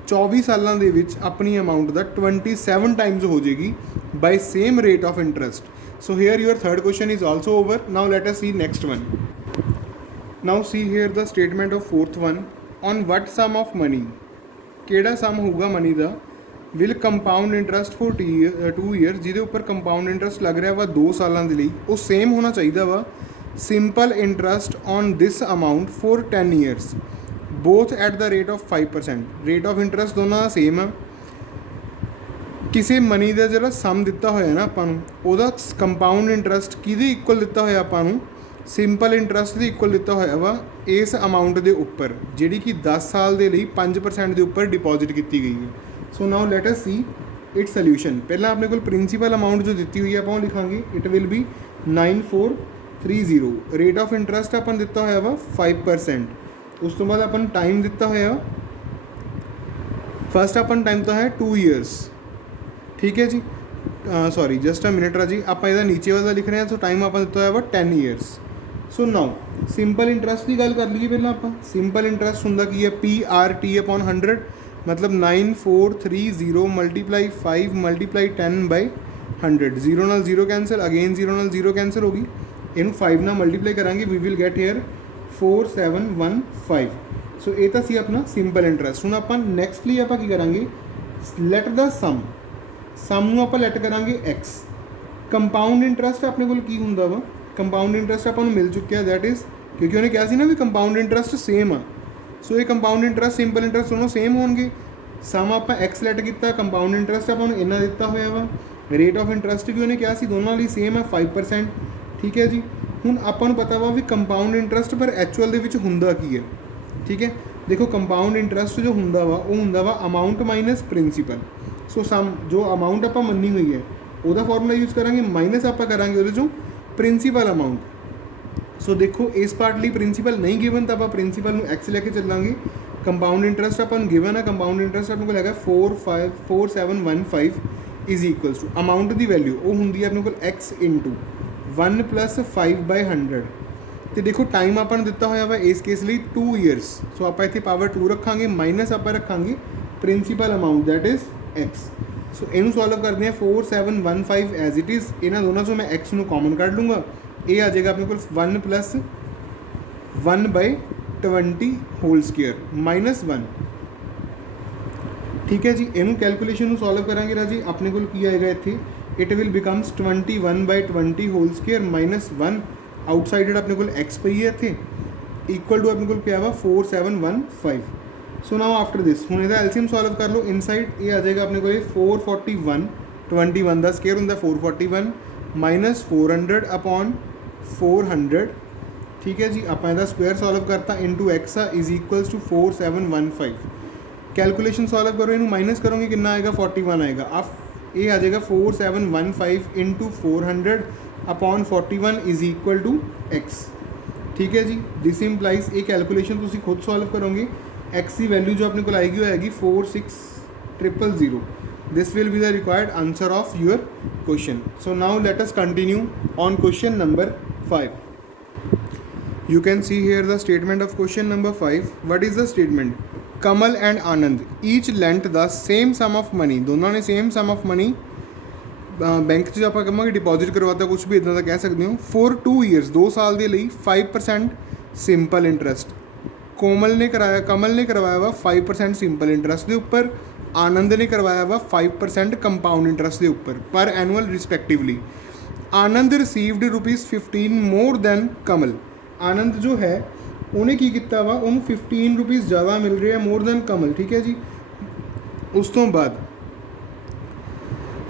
24 ਸਾਲਾਂ ਦੇ ਵਿੱਚ ਆਪਣੀ ਅਮਾਊਂਟ ਦਾ 27 ਟਾਈਮਸ ਹੋ ਜਾਏਗੀ by same rate of interest. So here your third question is also over. Now let us see next one. Now see here the statement of fourth one. On what sum of money, ਕਿਹੜਾ sum ਹੋਊਗਾ money ਦਾ will compound interest for 2 years, ਜਿਹਦੇ ਉੱਪਰ compound interest ਲੱਗ ਰਿਹਾ ਵਾ 2 ਸਾਲਾਂ ਦੇ ਲਈ, ਉਹ ਸੇਮ ਹੋਣਾ ਚਾਹੀਦਾ ਵਾ simple interest on this amount for 10 years both at the rate of 5%। Rate of interest ਦੋਨਾਂ ਦਾ ਸੇਮ ਆ। ਕਿਸੇ ਮਨੀ ਦਾ ਜਿਹੜਾ ਸਮ ਦਿੱਤਾ ਹੋਇਆ ਨਾ ਆਪਾਂ ਨੂੰ, ਉਹਦਾ ਕੰਪਾਊਂਡ ਇੰਟਰਸਟ ਕਿਹਦੇ ਇਕੁਅਲ ਦਿੱਤਾ ਹੋਇਆ ਆਪਾਂ ਨੂੰ, ਸਿੰਪਲ ਇੰਟਰਸਟ ਦੇ ਇਕੁਅਲ ਦਿੱਤਾ ਹੋਇਆ ਵਾ ਇਸ ਅਮਾਊਂਟ ਦੇ ਉੱਪਰ, ਜਿਹੜੀ ਕਿ 10 ਸਾਲ ਦੇ ਲਈ 5% ਦੇ ਉੱਪਰ ਡਿਪੋਜ਼ਿਟ ਕੀਤੀ ਗਈ ਹੈ। So now let us see it solution. ਪਹਿਲਾਂ ਆਪਣੇ ਕੋਲ ਪ੍ਰਿੰਸੀਪਲ ਅਮਾਊਂਟ ਜੋ ਦਿੱਤੀ ਹੋਈ ਹੈ ਆਪਾਂ ਉਹ ਲਿਖਾਂਗੇ, it will B 9430। Rate of interest ਆਪਾਂ ਨੂੰ ਦਿੱਤਾ ਹੋਇਆ ਵਾ 5%। ਉਸ ਤੋਂ ਬਾਅਦ ਆਪਾਂ ਨੂੰ ਟਾਈਮ ਦਿੱਤਾ ਹੋਇਆ, ਫਸਟ ਆਪਾਂ ਨੂੰ ਟਾਈਮ ਦਿੱਤਾ ਹੈ 2 ਈਅਰਸ। ਠੀਕ ਹੈ ਜੀ, ਸੌਰੀ ਜਸਟ ਅ ਮਿੰਟ ਰਾਜੀ, ਆਪਾਂ ਇਹਦਾ ਨੀਚੇ ਵਾਲਾ ਲਿਖ ਰਹੇ ਹਾਂ। ਸੋ ਟਾਈਮ ਆਪਾਂ ਦਿੱਤਾ ਹੋਇਆ ਵਾ 10 ਈਅਰਸ। ਸੋ ਨਾਓ ਸਿੰਪਲ ਇੰਟਰਸਟ ਦੀ ਗੱਲ ਕਰ ਲਈਏ ਪਹਿਲਾਂ ਆਪਾਂ। ਸਿੰਪਲ ਇੰਟਰਸਟ ਹੁੰਦਾ ਕੀ ਹੈ PRT ਅਪੋਨ 100, ਮਤਲਬ 9430 ਮਲਟੀਪਲਾਈ 5 ਮਲਟੀਪਲਾਈ 10/100। 0 ਨਾਲ 0 ਕੈਂਸਲ, ਅਗੇਨ 0 ਨਾਲ 0 ਕੈਂਸਲ ਹੋ ਗਈ। ਇਹਨੂੰ 5 ਨਾਲ ਮਲਟੀਪਲਾਈ ਕਰਾਂਗੇ, ਵੀ ਵਿਲ ਗੈਟ ਹੇਅਰ 4715। ਸੋ ਇਹ ਤਾਂ ਸੀ ਆਪਣਾ ਸਿੰਪਲ ਇੰਟਰਸਟ। ਹੁਣ ਆਪਾਂ ਨੈਕਸਟਲੀ ਆਪਾਂ ਕੀ ਕਰਾਂਗੇ, ਲੈਟ ਦਾ ਸਮ ਨੂੰ ਆਪਾਂ ਲੈਟ ਕਰਾਂਗੇ x। ਕੰਪਾਊਂਡ ਇੰਟਰਸਟ ਆਪਣੇ ਕੋਲ ਕੀ ਹੁੰਦਾ ਵਾ, ਕੰਪਾਊਂਡ ਇੰਟਰਸਟ ਆਪਾਂ ਨੂੰ ਮਿਲ ਚੁੱਕਿਆ, ਦੈਟ ਇਜ਼ ਕਿਉਂਕਿ ਉਹਨੇ ਕਿਹਾ ਸੀ ਨਾ ਵੀ ਕੰਪਾਊਂਡ ਇੰਟਰਸਟ ਸੇਮ ਆ। ਸੋ ਇਹ ਕੰਪਾਊਂਡ ਇੰਟਰਸਟ ਸਿੰਪਲ ਇੰਟਰਸਟ ਦੋਨੋਂ ਸੇਮ ਹੋਣਗੇ। ਸਮ ਆਪਾਂ x ਲੈਟ ਕੀਤਾ, ਕੰਪਾਊਂਡ ਇੰਟਰਸਟ ਆਪਾਂ ਨੂੰ ਇੰਨਾ ਦਿੱਤਾ ਹੋਇਆ ਵਾ। ਰੇਟ ਆਫ ਇੰਟਰਸਟ ਵੀ ਉਹਨੇ ਕਿਹਾ ਸੀ ਦੋਨਾਂ ਲਈ ਸੇਮ ਆ 5%। ਠੀਕ ਹੈ ਜੀ, ਹੁਣ ਆਪਾਂ ਨੂੰ ਪਤਾ ਵਾ ਵੀ ਕੰਪਾਊਂਡ ਇੰਟਰਸਟ ਪਰ ਐਕਚੁਅਲ ਦੇ ਵਿੱਚ ਹੁੰਦਾ ਕੀ ਹੈ। ਠੀਕ ਹੈ, ਦੇਖੋ ਕੰਪਾਊਂਡ ਇੰਟਰਸਟ ਜੋ ਹੁੰਦਾ ਵਾ ਉਹ ਹੁੰਦਾ ਵਾ ਅਮਾਊਂਟ ਮਾਈਨਸ ਪ੍ਰਿੰਸੀਪਲ। ਸੋ ਸਮ ਜੋ ਅਮਾਊਂਟ ਆਪਾਂ ਮੰਨੀ ਹੋਈ ਹੈ ਉਹਦਾ ਫਾਰਮੂਲਾ ਯੂਜ਼ ਕਰਾਂਗੇ, ਮਾਈਨਸ ਆਪਾਂ ਕਰਾਂਗੇ ਉਹਦੇ ਚੋਂ ਪ੍ਰਿੰਸੀਪਲ ਅਮਾਊਂਟ। ਸੋ ਦੇਖੋ ਇਸ ਪਾਰਟ ਲਈ ਪ੍ਰਿੰਸੀਪਲ ਨਹੀਂ ਗਿਵਨ ਤਾਂ ਆਪਾਂ ਪ੍ਰਿੰਸੀਪਲ ਨੂੰ x ਲੈ ਕੇ ਚੱਲਾਂਗੇ। ਕੰਪਾਊਂਡ ਇੰਟਰਸਟ ਆਪਾਂ ਨੂੰ ਗਿਵਨ ਹੈ, ਕੰਪਾਊਂਡ ਇੰਟਰਸਟ ਆਪਣੇ ਕੋਲ ਹੈਗਾ 4715 is equals to amount the value ਉਹ ਹੁੰਦੀ ਹੈ ਆਪਣੇ ਕੋਲ x ਇੰਟੂ 1 ਪਲੱਸ 5/100। ਅਤੇ ਦੇਖੋ ਟਾਈਮ ਆਪਾਂ ਨੂੰ ਦਿੱਤਾ ਹੋਇਆ ਵਾ ਇਸ ਕੇਸ ਲਈ 2 ਈਅਰਸ। ਸੋ ਆਪਾਂ ਇੱਥੇ ਪਾਵਰ 2 ਰੱਖਾਂਗੇ, ਮਾਈਨਸ ਆਪਾਂ ਰੱਖਾਂਗੇ principal amount that is x। सो इनू सॉल्व करते हैं 4715 एज इट इज़, इन्होंने दोनों चो मैं एक्स नू कॉमन कढ़ लूँगा, ये आ जाएगा अपने को 1 + 1/20 होल स्क्वायर -1। ठीक है जी, इनू कैलकुलेशन सॉल्व करांगे राजी, अपने को की आएगा इत्थे it will becomes 21/20 whole square -1, आउटसाइडेड अपने को एक्स पई है इत्थे, इक्वल टू अपने को क्या वा 4715। सो नाउ आफ्टर दिस हुण इहदा एलसीएम सॉल्व कर लो, इनसाइड ये आ जाएगा अपने को 441, 21 का स्केयर होंगे 441 -400/400। ठीक है जी, आप इसका स्क्वायर सॉल्व करता into X is equals to 4715। Calculation solve करो, इनू माइनस करोगे कितना आएगा 41 आएगा, आप ये आ जाएगा 4715 into 400/41 is equal to X. ठीक है जी, दिस इंप्लाइज ये कैलकुलेशन तुम खुद सॉल्व करोगे, एक्स की वैल्यू जो अपने को आएगी वो आएगी 46000। This will be the required answer of your question. So now let us continue on question number 5। You can see here the statement of question number 5. What is the statement? Kamal and Anand each lent the same sum of money. दोनों ने same sum of money bank 'ਚ ਆਪਾਂ ਕਹਾਂਗੇ deposit करवाता, कुछ भी इदां दा कह सकते हो, फॉर 2 years 2 साल के लिए 5% सिंपल इंटरस्ट। कमल ने करवाया वा 5% सिंपल इंटरस्ट के उपर, आनंद ने करवाया वा 5% कंपाउंड इंटरस्ट के उपर पर एनुअल रिस्पैक्टिवली। आनंद रिसीव्ड ₹15 मोर दैन कमल। आनंद जो है उन्हें की किया वा, उन्होंने 15 रुपीज़ ज़्यादा मिल रहे हैं मोर दैन कमल। ठीक है जी, उस तो बाद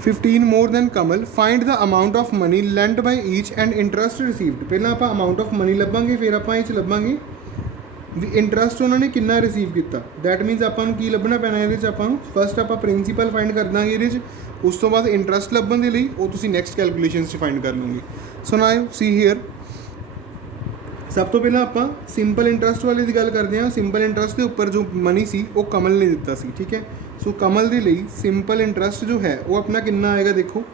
15 more than Kamal, find the amount of money lent by each and interest received. पहला आप अमाउंट ऑफ मनी लभांगे, फिर आप ये लभांगे भी इंटरस्ट उन्होंने कितना रिसीव किया। दैट मीनस आपां की लभना पैना, ये फस्ट आप प्रिंसीपल फाइंड कर देंगे ये, उस तो बाद इंटरस्ट लभन के लिए वो तुसीं नैक्सट कैलकुलेशन फाइंड कर लोगे। सो नाउ सी हियर, सब तो पहला आप सिंपल इंटरस्ट वाले की गल करते हैं। सिंपल इंटरस्ट के उपर जो मनी सी वो कमल ने दिता सी। ठीक है, सो कमल के लिए सिंपल इंटरस्ट जो है वो अपना कितना आएगा, देखो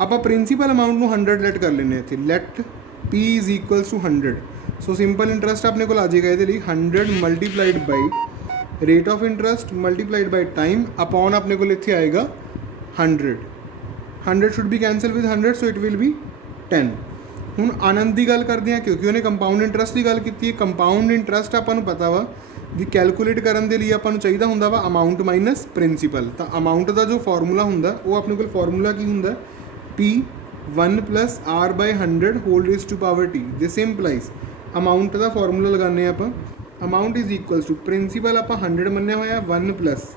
आप प्रिंसीपल अमाउंट को 100 लेट कर लेने इतने, let P is equals to 100। So simple interest अपने को आ जाएगा ये 100 multiplied by rate of interest multiplied by time upon अपने को इतने आएगा 100 should be cancel with 100, so it will be 10। हुण आनंद की गल करते हैं, क्योंकि उन्हें कंपाउंड इंटरस्ट की गल की है। कंपाउंड इंटरस्ट आपां नूं पता वा भी कैलकुलेट करने के लिए आपां नूं चाहिदा हुंदा वा अमाउंट माइनस प्रिंसीपल। तो अमाउंट का जो फॉर्मूला हुंदा वो अपने को फॉर्मूला की हुंदा P1 + R/100 whole raise to power T। This implies amount का फॉर्मूला लगाने आप, amount is equals to principal आप 100 मन्निया होया 1 +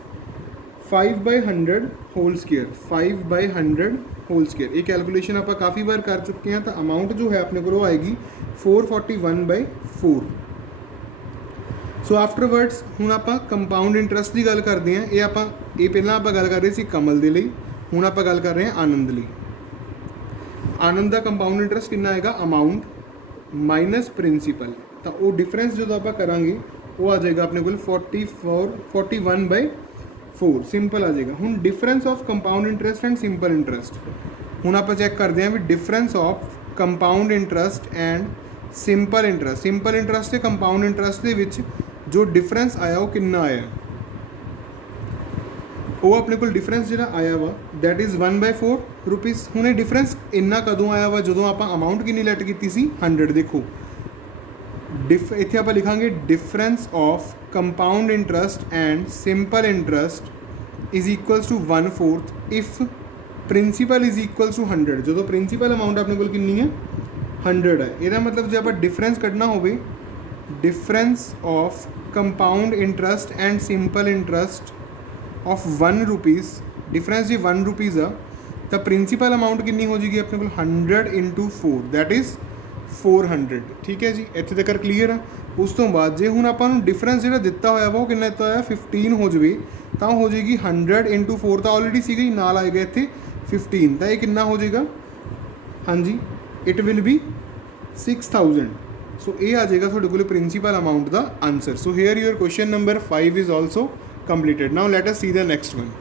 5/100 होल स्क्वायर 5/100 होल स्क्वायर। ये कैलकुलेशन आप काफ़ी बार कर चुके हैं। तो अमाउंट जो है अपने को आएगी 441/4। सो आफ्टरवर्ड्स हुण आप कंपाउंड इंटरस्ट की गल करते हैं। ये पहला आप गल कर रहे थे कमल के लिए, हुण आप गल कर रहे हैं आनंद लिए। आनंद का कंपाउंड इंटरस्ट कितना आएगा, अमाउंट माइनस प्रिंसीपल। तो वो डिफरेंस जो आप करांगे वो आ जाएगा अपने को 41/4 सिंपल आ जाएगा। हुण difference of compound interest and simple interest, हुण आप चैक करते हैं भी difference of compound interest and simple interest. Simple interest से कंपाउंड इंटरस्ट के विच जो डिफरेंस आया वो कितना आया, वो अपने को डिफरेंस जो आया वा दैट इज़ 1/4 रुपीज़। हुण ये डिफरेंस इन्ना कदों आया वा जो आप अमाउंट कितनी लैट की सी 100। देखो इत्थे आप लिखांगे difference of compound interest and simple interest is equals to 1/4 if principal is equals to 100। जो प्रिंसीपल अमाउंट अपने को कितनी है 100 है। यदा मतलब जो आप डिफरेंस कढ़ना हो, difference of compound interest and simple interest of 1 rupees, difference जी 1 रुपीज़ आ, तो प्रिंसीपल अमाउंट कितनी हो जाएगी अपने को 100 × 4 दैट इज़ 400। ठीक है जी, इत्थे तक क्लीयर है। उस तो बाद जे हुण आपां नूं डिफरेंस जो दिता होया वा वो कितना दिता होया 15 हो जाए तो हो जाएगी 100 × 4 तो ऑलरेडी सी गई, नाल आएगा इत्थे 15, तो ये कितना हो जाएगा, हाँ जी इट विल बी 6000। सो ये आ जाएगा थोड़े को प्रिंसीपल अमाउंट का answer. So here your question number 5 is also completed. Now let us see the next one.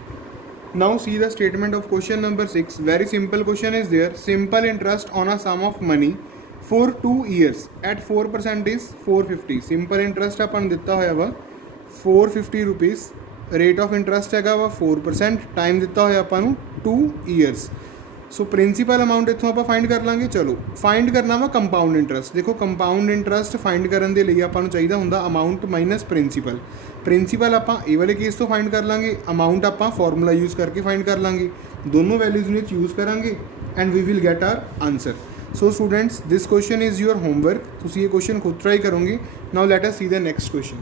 Now see the statement of question number 6. Very simple question is there. Simple interest on a sum of money for 2 years at 4% is 450. Simple interest अपन दिता होया वा 450 rupees, rate of interest है 4%, time दिता होया अपन 2 years. ਸੋ principal amount ਇੱਥੋਂ ਆਪਾਂ find ਕਰ ਲਾਂਗੇ। ਚਲੋ ਫਾਈਂਡ ਕਰਨਾ ਵਾ ਕੰਪਾਊਂਡ ਇੰਟਰਸਟ। ਦੇਖੋ ਕੰਪਾਊਂਡ ਇੰਟਰਸਟ ਫਾਈਂਡ ਕਰਨ ਦੇ ਲਈ ਆਪਾਂ ਨੂੰ ਚਾਹੀਦਾ ਹੁੰਦਾ ਅਮਾਊਂਟ ਮਾਈਨਸ ਪ੍ਰਿੰਸੀਪਲ। ਪ੍ਰਿੰਸੀਪਲ ਆਪਾਂ ਇਹ ਵਾਲੇ ਕੇਸ ਤੋਂ ਫਾਈਂਡ ਕਰ ਲਾਂਗੇ, ਅਮਾਊਂਟ ਆਪਾਂ ਫਾਰਮੂਲਾ ਯੂਜ਼ ਕਰਕੇ ਫਾਈਂਡ ਕਰ ਲਾਂਗੇ। ਦੋਨੋਂ ਵੈਲਿਊਜ਼ ਨੂੰ ਯੂਜ਼ ਕਰਾਂਗੇ and we will get our answer. So students this question is your homework. ਤੁਸੀਂ ਇਹ ਕੁਐਸਚਨ ਖੁਦ ਟਰਾਈ ਕਰੋਗੇ। Now let us see the next question.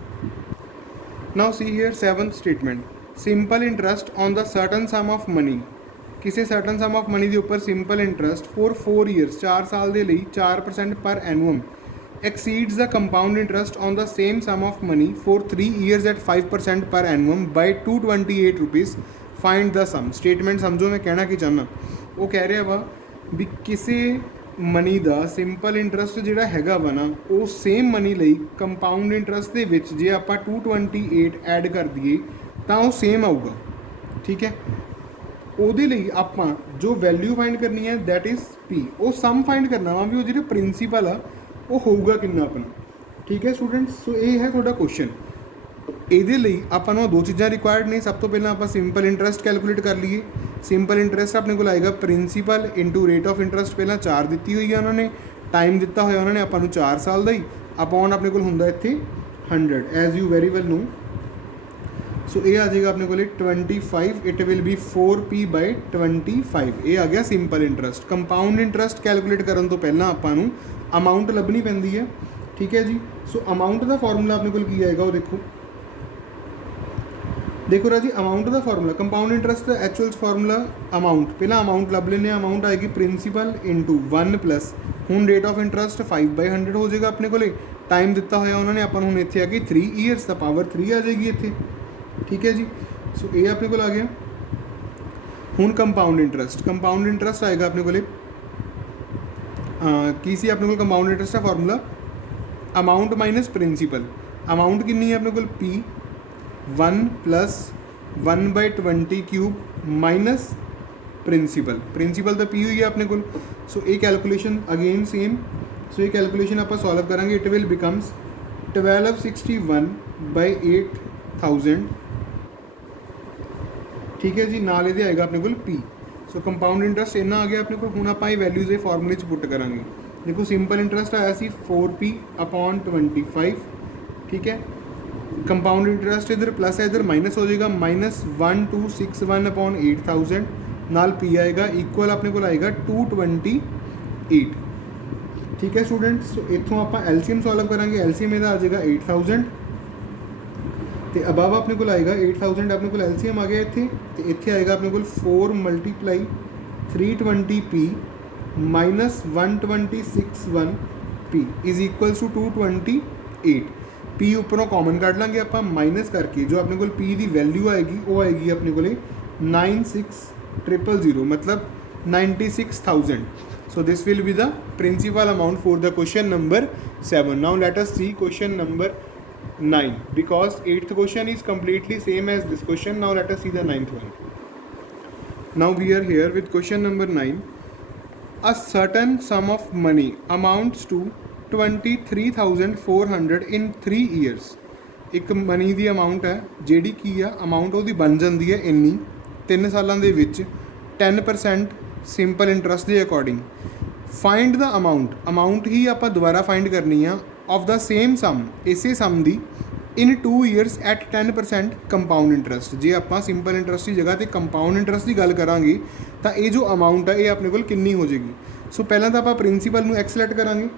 Now see here 7th statement, simple interest on the certain sum of money. ਕਿਸੇ certain sum of money ਦੇ ਉੱਪਰ simple interest for 4 years 4 ਸਾਲ ਦੇ ਲਈ 4% ਪਰ ਐਨੂਅਮ exceeds the compound interest on the same sum of money for 3 years at 5% per annum by 228 rupees. Find the sum. Statement ਸਮਝੋ ਮੈਂ ਕਹਿਣਾ ਕੀ ਚਾਹੁੰਦਾ। ਉਹ ਕਹਿ ਰਿਹਾ ਵਾ ਵੀ ਕਿਸੇ ਮਨੀ ਦਾ ਸਿੰਪਲ ਇੰਟਰਸਟ ਜਿਹੜਾ ਹੈਗਾ ਵਾ ਨਾ ਉਹ ਸੇਮ ਮਨੀ ਲਈ ਕੰਪਾਊਂਡ ਇੰਟਰਸਟ ਦੇ ਵਿੱਚ ਜੇ ਆਪਾਂ 228 ਐਡ ਕਰ ਦਈਏ ਤਾਂ ਉਹ ਸੇਮ ਆਊਗਾ। ਠੀਕ ਹੈ, ਉਹਦੇ ਲਈ ਆਪਾਂ ਜੋ ਵੈਲਿਊ ਫਾਈਂਡ ਕਰਨੀ ਹੈ ਦੈਟ ਇਜ਼ P। ਉਹ ਸਮ ਫਾਈਂਡ ਕਰਨਾ ਵਾ ਵੀ ਉਹ ਜਿਹੜਾ ਪ੍ਰਿੰਸੀਪਲ ਆ ਉਹ ਹੋਊਗਾ ਕਿੰਨਾ ਆਪਣਾ। ਠੀਕ ਹੈ ਸਟੂਡੈਂਟਸ, ਸੋ ਇਹ ਹੈ ਤੁਹਾਡਾ ਕੁਐਸਚਨ। ਇਹਦੇ ਲਈ ਆਪਾਂ ਨੂੰ ਦੋ ਚੀਜ਼ਾਂ ਰਿਕੁਆਇਰਡ ਨੇ। ਸਭ ਤੋਂ ਪਹਿਲਾਂ ਆਪਾਂ ਸਿੰਪਲ ਇੰਟਰਸਟ ਕੈਲਕੂਲੇਟ ਕਰ ਲਈਏ। ਸਿੰਪਲ ਇੰਟਰਸਟ ਆਪਣੇ ਕੋਲ ਆਏਗਾ principal into rate of interest. ਪਹਿਲਾਂ 4 ਦਿੱਤੀ ਹੋਈ ਆ ਉਹਨਾਂ ਨੇ, ਟਾਈਮ ਦਿੱਤਾ ਹੋਇਆ ਉਹਨਾਂ ਨੇ ਆਪਾਂ ਨੂੰ 4 ਸਾਲ ਦਾ ਹੀ, ਅਪੋਨ ਆਪਣੇ ਕੋਲ ਹੁੰਦਾ ਇੱਥੇ 100 ਐਜ਼ ਯੂ ਵੈਰੀ ਵੈਲ ਨੋ। ਸੋ ਇਹ ਆ ਜਾਏਗਾ ਆਪਣੇ ਕੋਲ 25, ਇਟ ਵਿਲ ਬੀ 4p/25। ਇਹ ਆ ਗਿਆ simple interest. Compound interest calculate ਕਰਨ ਤੋਂ ਪਹਿਲਾਂ ਆਪਾਂ ਨੂੰ ਅਮਾਊਂਟ ਲੱਭਣੀ ਪੈਂਦੀ ਹੈ। ਠੀਕ ਹੈ ਜੀ, ਸੋ ਅਮਾਊਂਟ ਦਾ ਫਾਰਮੂਲਾ ਆਪਣੇ ਕੋਲ ਕੀ ਆਏਗਾ ਉਹ ਦੇਖੋ ਰਾਜੀ। ਅਮਾਊਂਟ ਦਾ ਫਾਰਮੂਲਾ ਕੰਪਾਊਂਡ ਇੰਟਰਸਟ ਦਾ ਐਕਚੁਅਲ ਫਾਰਮੂਲਾ ਅਮਾਊਂਟ, ਪਹਿਲਾਂ ਅਮਾਊਂਟ ਲੱਭ ਲੈਂਦੇ ਹਾਂ। ਅਮਾਊਂਟ ਆਏਗੀ ਪ੍ਰਿੰਸੀਪਲ ਇਨਟੂ 1 ਪਲੱਸ ਹੁਣ ਰੇਟ ਆਫ ਇੰਟਰਸਟ 5/100 ਹੋ ਜਾਏਗਾ ਆਪਣੇ ਕੋਲੇ। ਟਾਈਮ ਦਿੱਤਾ ਹੋਇਆ ਉਹਨਾਂ ਨੇ ਆਪਾਂ ਨੂੰ ਹੁਣ ਇੱਥੇ ਆ ਗਈ 3 ਈਅਰਸ, ਦਾ ਪਾਵਰ 3 ਆ ਜਾਏਗੀ ਇੱਥੇ। ਠੀਕ ਹੈ ਜੀ, ਸੋ ਇਹ ਆਪਣੇ ਕੋਲ ਆ ਗਿਆ। ਹੁਣ ਕੰਪਾਊਂਡ ਇੰਟਰਸਟ ਆਏਗਾ ਆਪਣੇ ਕੋਲੇ ਕੀ ਸੀ ਆਪਣੇ ਕੋਲ ਕੰਪਾਊਂਡ ਇੰਟਰਸਟ ਦਾ formula amount minus principal. Amount ਕਿੰਨੀ ਹੈ ਆਪਣੇ ਕੋਲ P 1 plus 1/20 cube minus principal ਤਾਂ P ਹੋਈ ਹੈ ਆਪਣੇ ਕੋਲ। ਸੋ ਇਹ ਕੈਲਕੂਲੇਸ਼ਨ ਅਗੇਨ ਸੇਮ। ਸੋ ਇਹ ਕੈਲਕੂਲੇਸ਼ਨ ਆਪਾਂ ਸੋਲਵ ਕਰਾਂਗੇ। It will becomes 1261/8000। ਠੀਕ ਹੈ ਜੀ, ਨਾਲ ਇਹਦੇ ਆਏਗਾ ਆਪਣੇ ਕੋਲ P। ਸੋ ਕੰਪਾਊਂਡ ਇੰਟਰਸਟ ਇੰਨਾ ਆ ਗਿਆ ਆਪਣੇ ਕੋਲ। ਹੁਣ ਆਪਾਂ ਇਹ ਵੈਲਿਊਜ਼ ਇਹ ਫਾਰਮੂਲੇ 'ਚ ਪੁੱਟ ਕਰਾਂਗੇ। ਦੇਖੋ ਸਿੰਪਲ ਇੰਟਰਸਟ ਆਇਆ ਸੀ 4p/25। ਠੀਕ ਹੈ, ਕੰਪਾਊਂਡ ਇੰਟਰਸਟ ਇੱਧਰ ਪਲੱਸ ਹੈ, ਇੱਧਰ ਮਾਈਨਸ ਹੋ ਜਾਏਗਾ -1261/8000 ਨਾਲ P ਆਏਗਾ ਇਕੁਅਲ ਆਪਣੇ ਕੋਲ ਆਏਗਾ 228। ਠੀਕ ਹੈ ਸਟੂਡੈਂਟਸ, ਸੋ ਇੱਥੋਂ ਆਪਾਂ LCM ਸੋਲਵ ਕਰਾਂਗੇ। LCM ਇਹਦਾ ਆ ਜਾਏਗਾ 8000 ਤੇ ਅਬਵ ਆਪਣੇ ਕੋਲ ਆਏਗਾ 8000 ਆਪਣੇ ਕੋਲ LCM ਆ ਗਿਆ ਇੱਥੇ। ਤੇ ਇੱਥੇ ਆਏਗਾ ਆਪਣੇ ਕੋਲ 4 × 320p minus 1261p is equals to 228। P ਉੱਪਰੋਂ ਕਾਮਨ ਕੱਢ ਲਾਂਗੇ ਆਪਾਂ, ਮਾਈਨਸ ਕਰਕੇ ਜੋ ਆਪਣੇ ਕੋਲ P ਦੀ ਵੈਲਿਊ ਆਏਗੀ ਉਹ ਆਏਗੀ ਆਪਣੇ ਕੋਲੇ 96000 ਮਤਲਬ 96000। So this will be the principal amount for the question number 7. Now let us see question number 9 because 8th question is completely same as this question. Now let us see the 9th one. Now we are here with question number 9. A certain sum of money amounts to 23,400 in 3 years. ਇੱਕ money ਦੀ amount ਹੈ ਜਿਹੜੀ ਕੀ ਆ amount ਉਹਦੀ ਬਣ ਜਾਂਦੀ ਹੈ ਇੰਨੀ 3 ਸਾਲਾਂ ਦੇ ਵਿੱਚ 10% ਸਿੰਪਲ ਇੰਟਰਸਟ ਦੇ ਅਕੋਰਡਿੰਗ। ਫਾਈਂਡ ਦਾ ਅਮਾਊਂਟ ਹੀ ਆਪਾਂ ਦੁਬਾਰਾ ਫਾਈਂਡ ਕਰਨੀ ਆ ਆਫ ਦਾ ਸੇਮ ਸਮ, ਇਸੇ ਸਮ ਦੀ ਇਨ 2 ਈਅਰਸ ਐਟ 10% ਕੰਪਾਊਂਡ ਇੰਟਰਸਟ। ਜੇ ਆਪਾਂ ਸਿੰਪਲ ਇੰਟਰਸਟ ਦੀ ਜਗ੍ਹਾ 'ਤੇ ਕੰਪਾਊਂਡ ਇੰਟਰਸਟ ਦੀ ਗੱਲ ਕਰਾਂਗੇ ਤਾਂ ਇਹ ਜੋ ਅਮਾਊਂਟ ਹੈ ਇਹ ਆਪਣੇ ਕੋਲ ਕਿੰਨੀ ਹੋ ਜਾਏਗੀ। ਸੋ ਪਹਿਲਾਂ ਤਾਂ ਆਪਾਂ ਪ੍ਰਿੰਸੀਪਲ ਨੂੰ ਐਕਸ ਲੈਟ ਕਰਾਂਗੇ।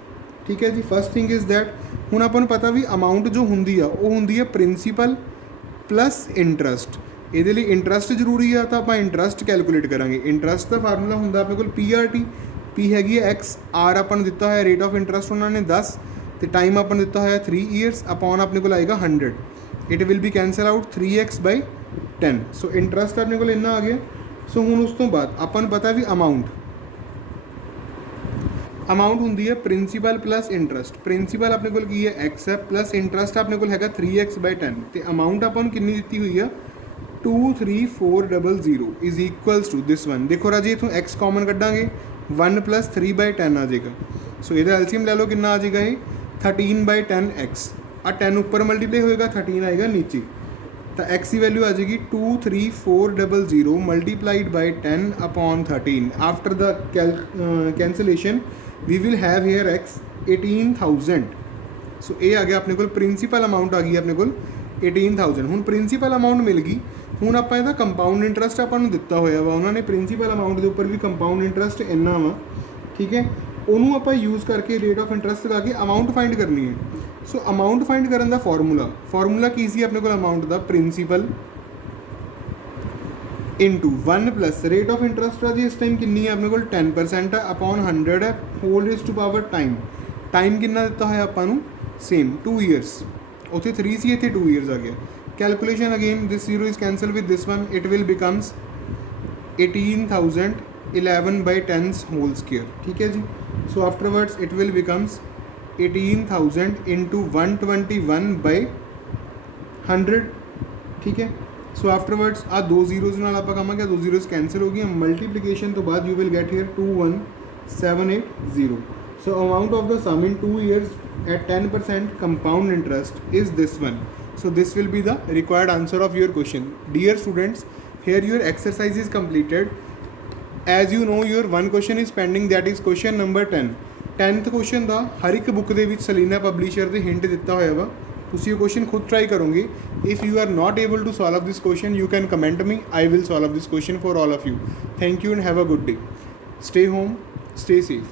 ਠੀਕ ਹੈ ਜੀ, ਫਸਟ ਥਿੰਗ ਇਜ਼ ਦੈਟ ਹੁਣ ਆਪਾਂ ਨੂੰ ਪਤਾ ਵੀ ਅਮਾਊਂਟ ਜੋ ਹੁੰਦੀ ਆ ਉਹ ਹੁੰਦੀ ਹੈ ਪ੍ਰਿੰਸੀਪਲ ਪਲੱਸ ਇੰਟਰਸਟ। ਇਹਦੇ ਲਈ ਇੰਟਰਸਟ ਜ਼ਰੂਰੀ ਆ ਤਾਂ ਆਪਾਂ ਇੰਟਰਸਟ ਕੈਲਕੂਲੇਟ ਕਰਾਂਗੇ। ਇੰਟਰਸਟ ਦਾ ਫਾਰਮੂਲਾ ਹੁੰਦਾ ਆਪਣੇ ਕੋਲ PRT। P ਹੈਗੀ ਹੈ X, R ਆਪਾਂ ਨੂੰ ਦਿੱਤਾ ਹੋਇਆ ਰੇਟ ਆਫ ਇੰਟਰਸਟ ਉਹਨਾਂ ਨੇ 10 ਤੇ ਟਾਈਮ ਆਪਾਂ ਨੂੰ ਦਿੱਤਾ ਹੋਇਆ 3 ਈਅਰਸ ਅਪੋਨ ਆਪਣੇ ਕੋਲ ਆਏਗਾ 100। It will B cancel out 3x/10। So interest ਆਪਣੇ ਕੋਲ ਇੰਨਾ ਆ ਗਿਆ। ਸੋ ਹੁਣ ਉਸ ਤੋਂ ਬਾਅਦ ਆਪਾਂ ਨੂੰ ਪਤਾ ਵੀ ਅਮਾਊਂਟ ਹੁੰਦੀ ਹੈ ਪ੍ਰਿੰਸੀਪਲ ਪਲੱਸ ਇੰਟਰਸਟ। ਪ੍ਰਿੰਸੀਪਲ ਆਪਣੇ ਕੋਲ ਕੀ ਹੈ X ਹੈ ਪਲੱਸ ਇੰਟਰਸਟ ਆਪਣੇ ਕੋਲ ਹੈਗਾ 3x/10 ਤੇ ਅਮਾਊਂਟ ਆਪਾਂ ਨੂੰ ਕਿੰਨੀ ਦਿੱਤੀ ਹੋਈ ਆ 23400 is equals to this one. ਦੇਖੋ ਰਾਜੀ ਇੱਥੋਂ X ਕਾਮਨ ਕੱਢਾਂਗੇ 1 + 3/10 ਆ ਜਾਏਗਾ। ਸੋ ਇਹਦਾ ਐਲਸੀਐਮ ਲੈ ਲਓ ਕਿੰਨਾ ਆ ਜਾਏਗਾ ਇਹ 13/10x। ਆ 10 ਉੱਪਰ ਮਲਟੀਪਲਾਈ ਹੋਏਗਾ 13 ਆਏਗਾ ਨੀਚੇ ਤਾਂ x ਦੀ ਵੈਲਿਊ ਆ ਜਾਏਗੀ 23400 multiplied by 10 upon 13. After the cancellation we will have here x 18000. ਸੋ ਇਹ ਆ ਗਿਆ ਆਪਣੇ ਕੋਲ ਪ੍ਰਿੰਸੀਪਲ ਅਮਾਊਂਟ ਆ ਗਈ ਆਪਣੇ ਕੋਲ 18000. ਹੁਣ ਪ੍ਰਿੰਸੀਪਲ ਅਮਾਊਂਟ ਮਿਲ ਗਈ, ਹੁਣ ਆਪਾਂ ਇਹਦਾ ਕੰਪਾਊਂਡ ਇੰਟਰਸਟ ਆਪਾਂ ਨੂੰ ਦਿੱਤਾ ਹੋਇਆ ਵਾ, ਉਹਨਾਂ ਨੇ ਪ੍ਰਿੰਸੀਪਲ ਅਮਾਊਂਟ ਦੇ ਉੱਪਰ ਵੀ ਕੰਪਾਊਂਡ ਇੰਟਰਸਟ ਇੰਨਾ ਵਾ, ਠੀਕ ਹੈ। ਉਹਨੂੰ ਆਪਾਂ ਯੂਜ਼ ਕਰਕੇ ਰੇਟ ਆਫ ਇੰਟਰਸਟ ਲਗਾ ਕੇ ਅਮਾਊਂਟ ਫਾਈਂਡ ਕਰਨੀ ਹੈ। ਸੋ ਅਮਾਊਂਟ ਫਾਈਂਡ ਕਰਨ ਦਾ ਫਾਰਮੂਲਾ ਕੀ ਸੀ ਆਪਣੇ ਕੋਲ amount the, principal into 1 plus rate of interest ਆ ਜੀ ਇਸ ਟਾਈਮ ਕਿੰਨੀ ਹੈ ਆਪਣੇ ਕੋਲ 10% ਆ ਅਪੋਨ 100 ਹੈ whole raise to power time ਕਿੰਨਾ ਦਿੱਤਾ ਹੋਇਆ ਆਪਾਂ ਨੂੰ, ਸੇਮ 2 years, ਉੱਥੇ 3 ਸੀ ਇੱਥੇ 2 years ਆ ਗਿਆ। Calculation again this zero is cancel with this one, it will becomes 18000 11 by 10's whole square, ठीक है जी। So afterwards it will becomes 18000 into 121 by 100, ठीक है। सो आफ्टरवर्ड्स आ दो जीरोज़ नाल आपां कहांगे, दो जीरोज़ कैंसिल हो गई, मल्टीप्लीकेशन तो बाद you will get here 21780. So amount of the sum in 2 years at 10% compound interest is this one. So this will be the required answer of your question. Dear students, here your exercise is completed. As you know, your one question is pending, that is question number 10. 10th question ਦਾ ਹਰ ਇੱਕ book ਦੇ ਵਿੱਚ Salina publisher ਦੇ hint ਦਿੱਤਾ ਹੋਇਆ ਵਾ, ਤੁਸੀਂ ਇਹ question ਖੁਦ ਟਰਾਈ ਕਰੋਗੇ। If you are not able to solve this question you can comment me, I will solve this question for all of you. Thank you and have a good day. Stay home, stay safe.